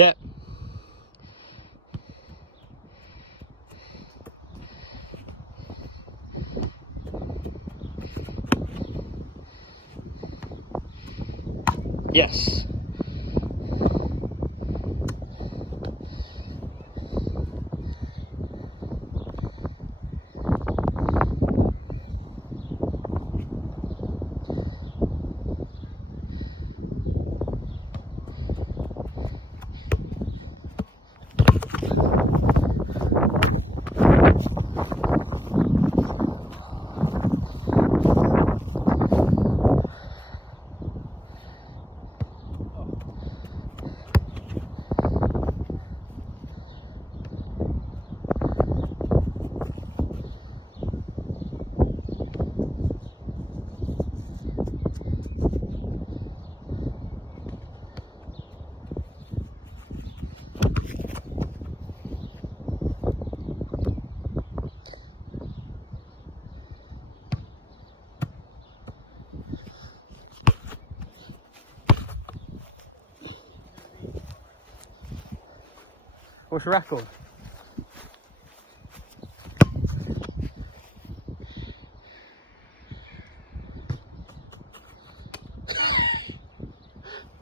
Yeah. Yes. What's your record?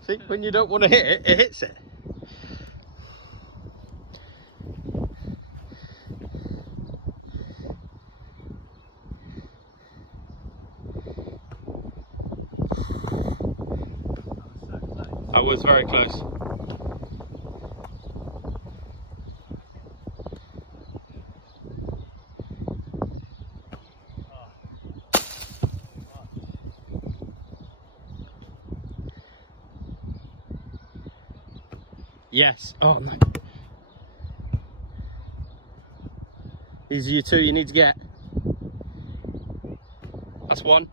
See, when you don't want to hit it, it hits it. I was very close. Yes. Oh no. These are your two you need to get. That's one.